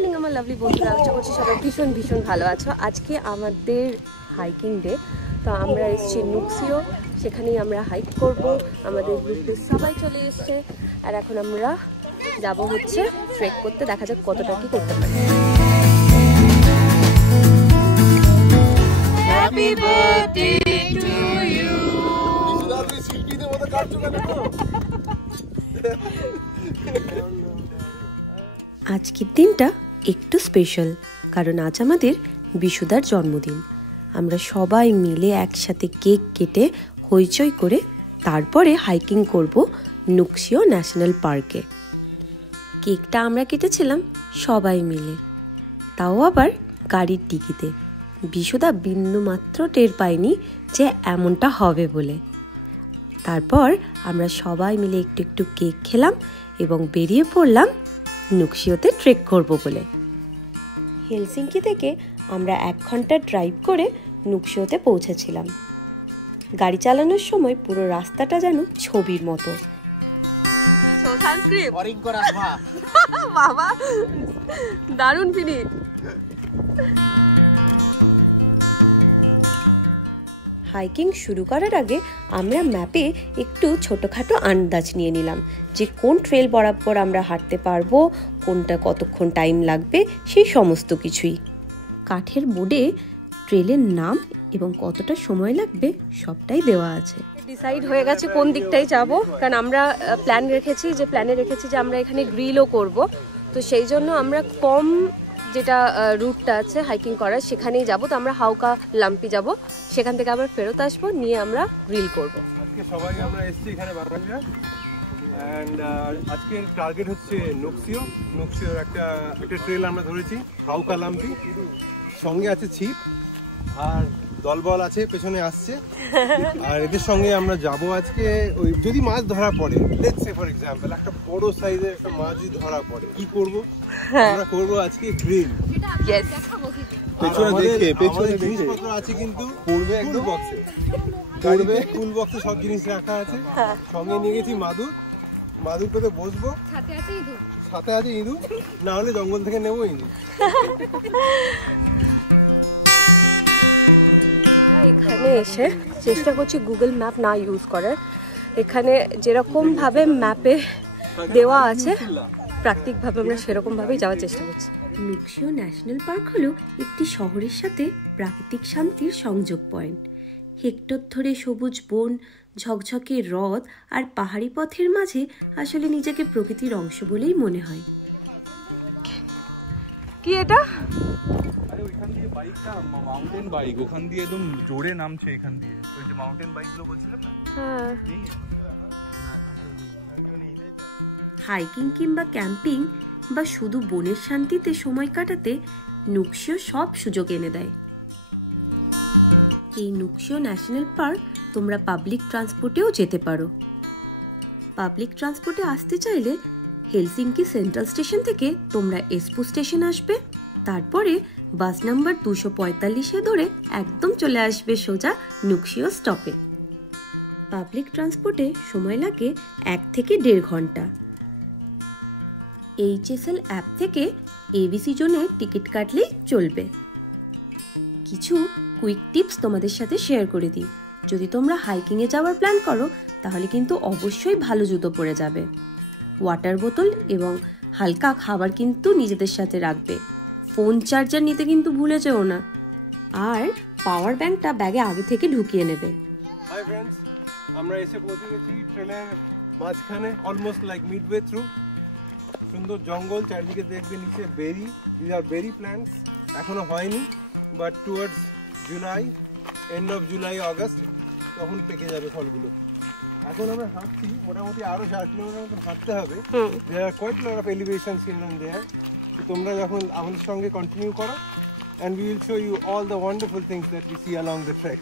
Morning আমার lovely বন্ধুরা, আশা করছি সবাই ভীষণ ভীষণ ভালো আছো। আজকে আমাদের হাইকিং ডে, তো আমরা এসেছি নুক্সিও, সেখানেই আমরা হাইক করব। আমাদের গ্রুপের সবাই চলে এসছে আর এখন আমরা যাব হচ্ছে ট্রেক করতে, দেখা যাক কতটা কি করতে পারি। Happy birthday to you. আজকের দিনটা একটু স্পেশাল, কারণ আজ আমাদের বিশুদার জন্মদিন। আমরা সবাই মিলে একসাথে কেক কেটে হইচই করে তারপরে হাইকিং করব নুক্সিও ন্যাশনাল পার্কে। কেকটা আমরা কেটেছিলাম সবাই মিলে, তাও আবার গাড়ির ডিকিতে। বিশুদা বিন্দুমাত্র টের পায়নি যে এমনটা হবে বলে। তারপর আমরা সবাই মিলে একটু একটু কেক খেলাম এবং বেরিয়ে পড়লাম নুক্সিওতে ট্রেক করব বলে। হেলসিঙ্কি থেকে আমরা 1 ঘন্টা ড্রাইভ করে নুক্সিওতে পৌঁছেছিলাম। গাড়ি চালানোর সময় পুরো রাস্তাটা যেন ছবির মতো। বাবা দারুণ ফিনিশ। হাইকিং শুরু করার আগে আমরা ম্যাপে একটু ছোটোখাটো আন্দাজ নিয়ে নিলাম যে কোন ট্রেল বরাবর আমরা হাঁটতে পারবো, কোনটা কতক্ষণ টাইম লাগবে, সেই সমস্ত কিছুই। কাঠের বোর্ডে ট্রেলের নাম এবং কতটা সময় লাগবে সবটাই দেওয়া আছে। ডিসাইড হয়ে গেছে কোন দিকটাই যাব, কারণ আমরা প্ল্যানে রেখেছি যে আমরা এখানে গ্রিলও করব। তো সেই জন্য আমরা কম যেটা রুটটা আছে হাইকিং করার সেখানেই যাব। তো আমরা হাউকা লাম্পি যাব, সেখান থেকে আবার ফেরত আসবো, নিয়ে আমরা গ্রিল করব। আজকে সবাই আমরা এসেছি এখানে বাঙালিরা, এন্ড আজকের টার্গেট হচ্ছে নুক্সিওর একটা ট্রেল আমরা ধরেছি, হাউকা লাম্পি। সঙ্গে আছে ছিপ আর দলবল আছে, পেছনে আসছে। আর এদের সঙ্গে আমরা যাব আজকে। ওই যদি মাছ ধরা পড়ে, লেটস সে ফর এক্সাম্পল একটা বড় সাইজের একটা মাছ যদি ধরা পড়ে, কি করব? আমরা করব আজকে গ্রিল। পেছনে জিনিসপত্র আছে কিন্তু পড়বে একদম বক্সে, পড়বে ফুল বক্সে সব জিনিস রাখা আছে। সঙ্গে নিয়ে গেছি মাদুর পেতে বসবো, সাথে আছে ইঁদুর, না হলে জঙ্গল থেকে নেবো ইঁদুর। এখানে এসে চেষ্টা করছি গুগল ম্যাপ না ইউজ করার। এখানে যেরকমভাবে ম্যাপে দেওয়া আছে প্রাকৃতিকভাবে আমরা সেরকমভাবেই যাওয়ার চেষ্টা করছি। নুক্সিও ন্যাশনাল পার্ক হলো একটি শহরের সাথে প্রাকৃতিক শান্তির সংযোগ পয়েন্ট। হেক্টর ধরে সবুজ বন, ঝকঝকে হ্রদ আর পাহাড়ি পথের মাঝে আসলে নিজেকে প্রকৃতির অংশ বলেই মনে হয়। কি এটা? আরে ওইখান দিয়ে বাইকটা মাউন্টেন বাইক, ওখান দিয়ে একদম জোরে নামছে এখান দিয়ে। ওই যে মাউন্টেন বাইকগুলো বলছিলাম না, হ্যাঁ। হাইকিং কিংবা ক্যাম্পিং বা শুধু বনের শান্তিতে সময় কাটাতে নুক্সিও সব সুযোগ এনে দেয়। এই নুক্সিও ন্যাশনাল পার্ক তোমরা পাবলিক ট্রান্সপোর্টেও যেতে পারো। পাবলিক ট্রান্সপোর্টে আসতে চাইলে হেলসিঙ্কি সেন্ট্রাল স্টেশন থেকে তোমরা এসপু স্টেশন আসবে, তারপরে বাস নাম্বার 245 ধরে একদম চলে আসবে সোজা নুক্সিও স্টপে। পাবলিক ট্রান্সপোর্টে সময় লাগে 1 থেকে 1.5 ঘন্টা। HSL অ্যাপ থেকে ABC জোনে টিকিট কাটলেই চলবে। কিছু কুইক টিপস তোমাদের সাথে শেয়ার করে দিই। যদি তোমরা হাইকিংয়ে যাওয়ার প্ল্যান করো তাহলে কিন্তু অবশ্যই ভালো জুতো পরে যাবে। ওয়াটার বোতল এবং হালকা খাবার কিন্তু নিজেদের সাথে রাখবে। ফোন চার্জার নিতে কিন্তু ভুলে যেও না। আর পাওয়ার ব্যাংকটা ব্যাগে আগে থেকে ঢুকিয়ে নেবে। হাই ফ্রেন্ডস, আমরা এসে পৌঁছে গেছি ট্রেলের মাঝখানে, অলমোস্ট লাইক মিডওয়ে থ্রু। সুন্দর জঙ্গল, চারদিকে দেখবে নিচে বেরি, দিস আর বেরি প্ল্যান্টস। এখনো হয়নি, but towards July, end of July August তখন পেকে যাবে ফলগুলো। এখন আমরা হাঁটছি মোটামুটি আরো 4 কিলোমিটার মতো হাঁটতে হবে। There are quite lot of elevations here and there. তোমরা যখন আমাদের সঙ্গে কন্টিনিউ করো, and we will show you all the wonderful things that we see along the trek.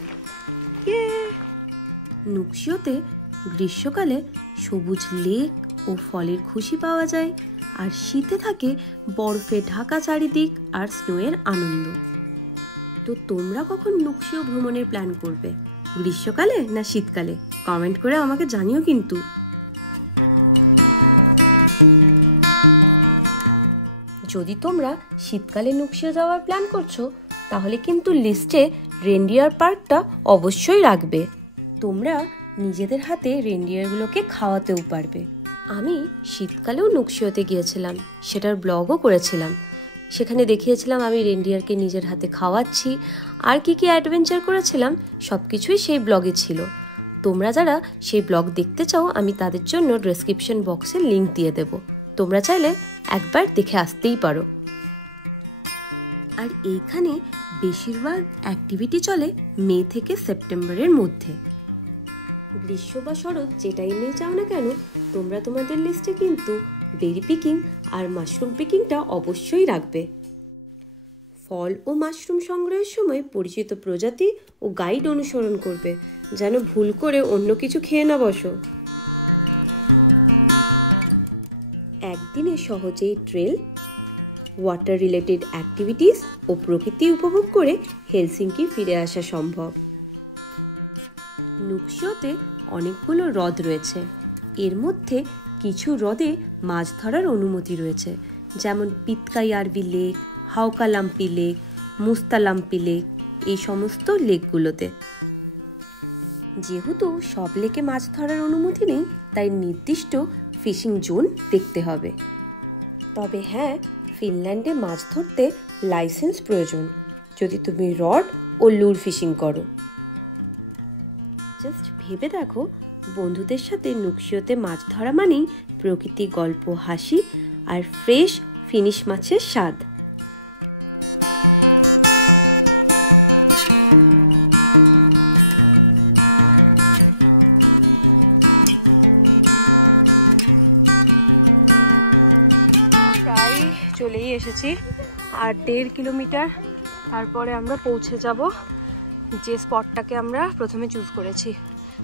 নুক্সিওতে গ্রীষ্মকালে সবুজ লেক ও ফলের খুশি পাওয়া যায়, আর শীতে থাকে বরফে ঢাকা চারিদিক আর স্নোয়ের আনন্দ। তো তোমরা কখন নুক্সিও ভ্রমণের প্ল্যান করবে, গ্রীষ্মকালে না শীতকালে? কমেন্ট করে আমাকে জানিও কিন্তু। যদি তোমরা শীতকালে নুকশিয়া যাওয়ার প্ল্যান করছো তাহলে কিন্তু লিস্টে রেনডিয়ার পার্কটা অবশ্যই রাখবে। তোমরা নিজেদের হাতে রেনডিয়ারগুলোকে খাওয়াতেও পারবে। আমি শীতকালেও নুকশিয়াতে গিয়েছিলাম, সেটার ব্লগও করেছিলাম। সেখানে দেখিয়েছিলাম আমি রেনডিয়ারকে নিজের হাতে খাওয়াচ্ছি, আর কি কি অ্যাডভেঞ্চার করেছিলাম সব কিছুই সেই ব্লগে ছিল। তোমরা যারা সেই ব্লগ দেখতে চাও আমি তাদের জন্য ডেসক্রিপশন বক্সে লিংক দিয়ে দেব, তোমরা চাইলে একবার দেখে আসতেই পারো। আর এইখানে বেশিরভাগ অ্যাক্টিভিটি চলে মে থেকে সেপ্টেম্বরের মধ্যে। গ্রীষ্ম বা শরৎ যে টাইমেই চাও না কেন তোমরা তোমাদের লিস্টে কিন্তু বেরি পিকিং আর মাশরুম পিকিংটা অবশ্যই রাখবে। ফল ও মাশরুম সংগ্রহের সময় পরিচিত প্রজাতি ও গাইড অনুসরণ করবে, যেন ভুল করে অন্য কিছু খেয়ে না বসো। একদিনে সহজেই ট্রেল, ওয়াটার রিলেটেড অ্যাক্টিভিটিস ও প্রকৃতি উপভোগ করে হেলসিঙ্কি ফিরে আসা সম্ভব। নুকশিয়াতে অনেকগুলো হ্রদ রয়েছে, এর মধ্যে কিছু হ্রদে মাছ ধরার অনুমতি রয়েছে, যেমন পিতকাইয়ারবি লেক, হাওকালাম্পি লেক, মুস্তালাম্পি লেক, এই সমস্ত লেকগুলোতে। যেহেতু সব লেকে মাছ ধরার অনুমতি নেই তাই নির্দিষ্ট ফিশিং জোন দেখতে হবে। তবে হ্যাঁ, ফিনল্যান্ডে মাছ ধরতে লাইসেন্স প্রয়োজন যদি তুমি রড ও লুর ফিশিং করো। জাস্ট ভেবে দেখো, বন্ধুদের সাথে নুকশিয়াতে মাছ ধরা মানেই প্রকৃতি, গল্প, হাসি আর ফ্রেশ ফিনিশ মাছের স্বাদ। প্রায় চলেই এসেছি, আর 1.5 কিলোমিটার, তারপরে আমরা পৌঁছে যাব যে স্পটটাকে আমরা প্রথমে চুজ করেছি।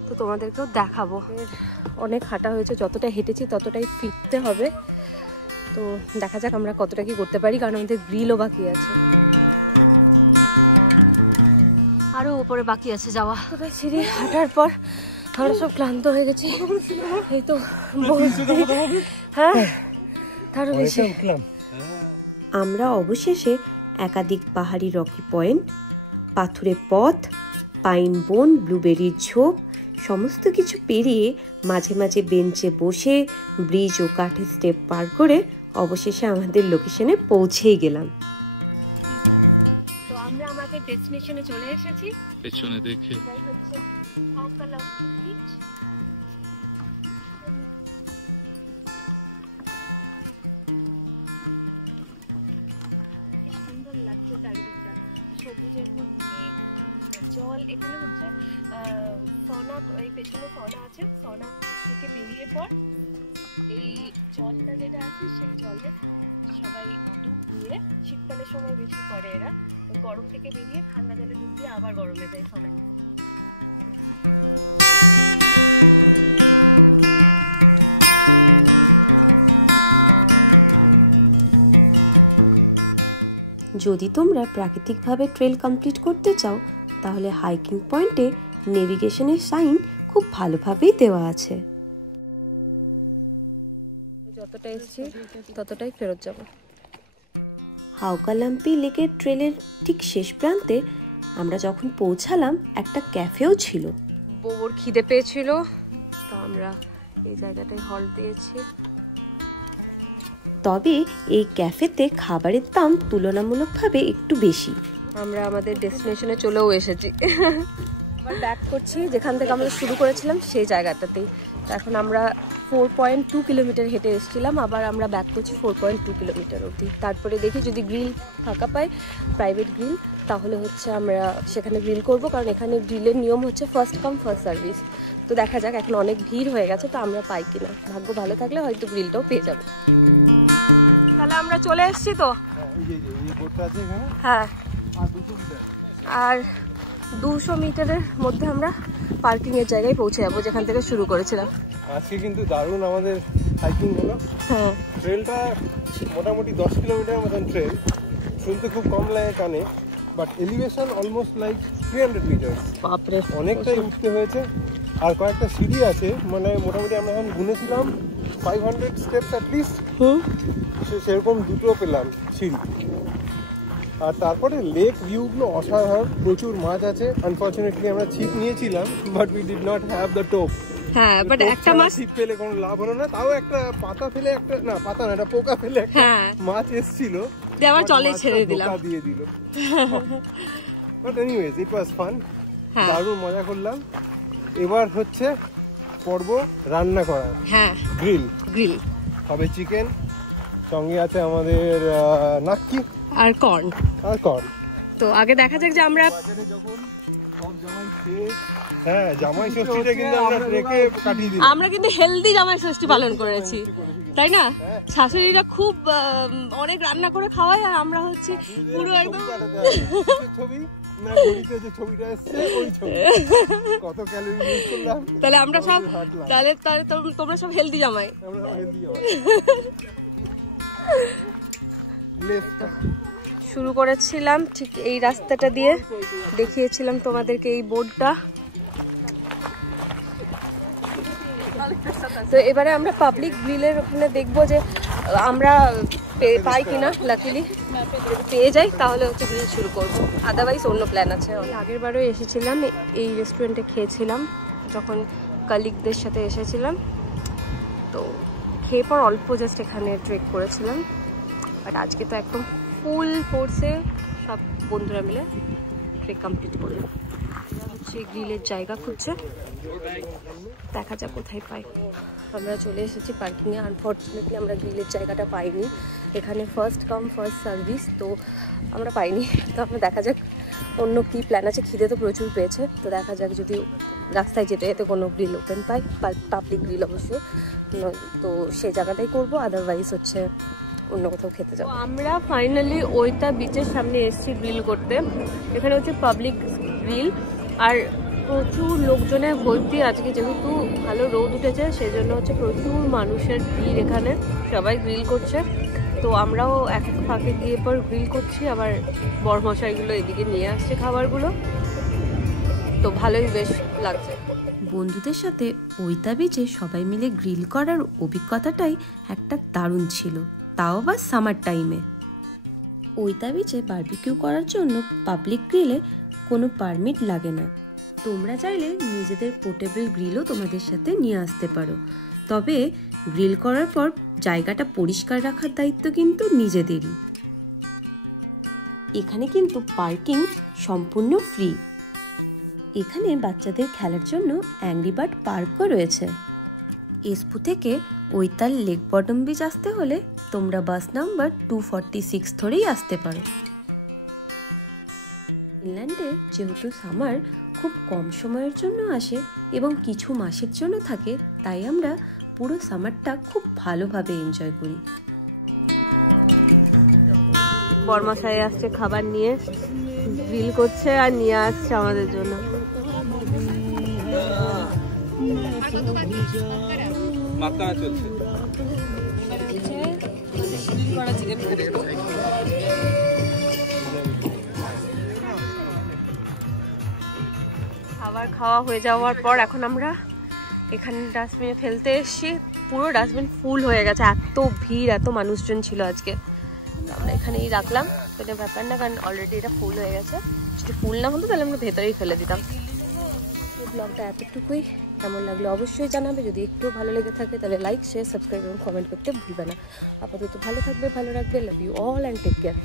তো তোমাদেরকেও দেখাবো। অনেক হাঁটা হয়েছে, যতটা হেঁটেছি ততটাই ফিরতে হবে। তো দেখা যাক আমরা কতটা কি করতে পারি, কারণ আমাদের গ্রিলও বাকি আছে, আরও উপরে বাকি আছে যাওয়া। সিঁড়ি হাঁটার পর আমরা সব ক্লান্ত হয়ে গেছি। এই তো হ্যাঁ, তারও বেশি। আমরা অবশেষে একাধিক পাহাড়ি রকি পয়েন্ট, পাথুরে পথ, পাইন বন, ব্লুবেরির ঝোপ সমস্ত কিছু পেরিয়ে মাঝে মাঝে বেঞ্চে বসে ব্রিজ ও কাঠের স্টেপ পার করে অবশেষে আমাদের লোকেশনে পৌঁছেই গেলাম। তো আমরা আমাদের ডেস্টিনেশনে চলে এসেছি। পেছনে দেখে সুন্দর লাগছে চারিদিকটা, সবুজের মধ্যে জল। এখানে হচ্ছে সনা, এই পেছনে সনা আছে, সনা থেকে বেরিয়ে পর এই জলটা যেটা আছে সেই জলে সবাই ডুব দিয়ে, শীতকালের সময় বেশি করে এরা, গরম থেকে বেরিয়ে ঠান্ডা জলে ডুব দিয়ে আবার গরমে যায় সনা নিতে। যদি তোমরা প্রাকৃতিকভাবে ট্রেল কমপ্লিট করতে চাও তাহলে হাইকিং পয়েন্টে নেভিগেশনের সাইন খুব ভালোভাবেই দেওয়া আছে। যতটা এসেছি ততটাই ফেরত যাব। হাওকালাম্পি লেকের ট্রেলের ঠিক শেষ প্রান্তে আমরা যখন পৌঁছালাম একটা ক্যাফেও ছিল। বউর খিদে পেয়েছিল, তো আমরা এই জায়গাটায় হল্ট দিয়েছি। তবে এই ক্যাফেতে খাবারের দাম তুলনামূলকভাবে একটু বেশি। আমরা আমাদের ডেস্টিনেশনে চলেও এসেছি, আবার ব্যাক করছি যেখান থেকে আমরা শুরু করেছিলাম সেই জায়গাটাতেই। তো এখন আমরা 4.2 কিলোমিটার হেঁটে এসেছিলাম, আবার আমরা ব্যাক করছি 4.2 কিলোমিটার অবধি। তারপরে দেখি যদি গ্রিল ফাঁকা পাই, প্রাইভেট গ্রিল, তাহলে হচ্ছে আমরা সেখানে গ্রিল করব, কারণ এখানে গ্রিলের নিয়ম হচ্ছে ফার্স্ট কাম ফার্স্ট সার্ভিস। তো দেখা যাক, এখন অনেক ভিড় হয়ে গেছে, তো আমরা পাই কিনা, ভাগ্য ভালো থাকলে হয়তো গ্রিলটাও পেয়ে যাবো। তাহলে আমরা চলে এসেছি তো, হ্যাঁ, আর 200 মিটারের মধ্যে আমরা পার্কিং এর জায়গায় পৌঁছে যাবো যেখান থেকে শুরু করেছিলাম। আজকে কিন্তু দারুণ আমাদের হাইকিং হলো। হ্যাঁ, ট্রেলটা মোটামুটি 10 কিলোমিটার মতন ট্রেল, শুনতে খুব কম লাগে কানে, but elevation almost like 300 metre. বাপরে, অনেকটাই উঠতে হয়েছে, আর কয়েকটা সিঁড়ি আছে, মানে মোটামুটি আমরা এখন গুনেছিলাম 500 স্টেপস অ্যাট লিস্ট। সেরকম দুটো পেলাম সিঁড়ি। আর তারপরে লেক ভিউগুলো অসাধারণ, প্রচুর মাছ আছে। আনফরচুনেটলি আমরা ছিপ নিয়েছিলাম, but we did not have the টোপ। হ্যাঁ, বাট একটা মাছ ছিপ ফেলে কোনো লাভ হলো না। তাও একটা পাতা ফেলে, একটা না পাতা না, একটা পোকা ফেলে একটা মাছ এসেছিল, আবার জলে ছেড়ে দিলাম, দিয়ে দিল। But anyways it was fun, দারুণ মজা করলাম। এবার হচ্ছে পর্ব রান্না করার। হ্যাঁ, গ্রিল হবে চিকেন, সঙ্গে আছে আমাদের নাক্কি আর কর্ন। তো আগে দেখা যাক যে আমরা আমরা কিন্তু হেলদি জামাই ষষ্ঠী পালন করেছি, তাই না? শাশুড়িরা খুব অনেক রান্না করে খাওয়ায়, আর আমরা হচ্ছে পুরো একদম তাহলে আমরা সব তাহলে তোমরা সব হেলদি জামাই। শুরু করেছিলাম ঠিক এই রাস্তাটা দিয়ে, দেখিয়েছিলাম তোমাদেরকে এই বোর্ডটা। তো এবারে আমরা পাবলিক গ্রিলের ওখানে দেখবো যে আমরা পাই কিনা। লাকিলি যদি পেয়ে যাই তাহলে হচ্ছে গ্রিল শুরু করবো, আদারওয়াইজ অন্য প্ল্যান আছে। আগের বারও এসেছিলাম এই রেস্টুরেন্টে, খেয়েছিলাম যখন কলিগদের সাথে এসেছিলাম। তো খেয়ে পর অল্প জাস্ট এখানে ট্রেক করেছিলাম, বাট আজকে তো একদম ফুল ফোর্সে সব বন্ধুরা মিলে ট্রেক কমপ্লিট করলাম। হচ্ছে গ্রিলের জায়গা খুঁজছে, দেখা যাক কোথায় পাই। আমরা চলে এসেছি পার্কিংয়ে। আনফর্চুনেটলি আমরা গ্রিলের জায়গাটা পাইনি, এখানে ফার্স্ট কাম ফার্স্ট সার্ভিস, তো আমরা পাইনি। তো আমরা দেখা যাক অন্য কী প্ল্যান আছে। খিদে তো প্রচুর পেয়েছে, তো দেখা যাক যদি রাস্তায় যেতে যেতে কোনো গ্রিল ওপেন পাই, পাবলিক গ্রিল অবশ্যই, তো সেই জায়গাটাই করবো, আদারওয়াইজ হচ্ছে অন্য কোথাও খেতে যাবো। আমরা ফাইনালি ওইটা বিচের সামনে এসেছি গ্রিল করতে। এখানে হচ্ছে পাবলিক গ্রিল, আর প্রচুর লোকজনে ভর্তি আজকে, যেহেতু ভালো রোদ উঠেছে সেজন্য হচ্ছে প্রচুর মানুষের ভিড় এখানে, সবাই গ্রিল করছে। তো আমরাও এক ফাঁকে গিয়ে পর গ্রিল করছি, আবার বড়মশাইগুলো এদিকে নিয়ে আসছে খাবারগুলো, তো ভালোই বেশ লাগছে। বন্ধুদের সাথে ওইতা বিচে সবাই মিলে গ্রিল করার অভিজ্ঞতাটাই একটা দারুণ ছিল, তাও আবার সামার টাইমে। ওইতা বিচে বারবিকিউ করার জন্য পাবলিক গ্রিলে কোনো পারমিট লাগে না। তোমরা চাইলে নিজেদের পোর্টেবল গ্রিলও তোমাদের সাথে নিয়ে আসতে পারো, তবে গ্রিল করার পর জায়গাটা পরিষ্কার রাখার দায়িত্ব কিন্তু নিজেদেরই। এখানে কিন্তু পার্কিং সম্পূর্ণ ফ্রি। এখানে বাচ্চাদের খেলার জন্য অ্যাংরি বার্ড পার্কও রয়েছে। এসপু থেকে ওইতাল লেক বটম বিচ আসতে হলে তোমরা বাস নাম্বার 246 ধরেই আসতে পারো। ফিনল্যান্ডে যেহেতু সামার খুব কম সময়ের জন্য আসে এবং কিছু মাসের জন্য থাকে, তাই আমরা পুরো সামারটা খুব ভালোভাবে এনজয় করি। বরমশাই আসছে খাবার নিয়ে, গ্রিল করছে আর নিয়ে আসছে আমাদের জন্য। খাবার খাওয়া হয়ে যাওয়ার পর এখন আমরা এখানে ডাস্টবিনে ফেলতে এসেছি। পুরো ডাস্টবিন ফুল হয়ে গেছে, এত ভিড়, এত মানুষজন ছিল আজকে। আমরা এখানেই রাখলাম, কোনো ব্যাপার না, কারণ অলরেডি এটা ফুল হয়ে গেছে। যদি ফুল না হতো তাহলে আমরা ভেতরেই ফেলে দিতাম। ব্লগটা এতটুকুই, কেমন লাগলো অবশ্যই জানাবে। যদি একটু ভালো লেগে থাকে তাহলে লাইক, শেয়ার, সাবস্ক্রাইব এবং কমেন্ট করতে ভুলবে না। আপাতত ভালো থাকবে, ভালো রাখবে। Love you all and take care.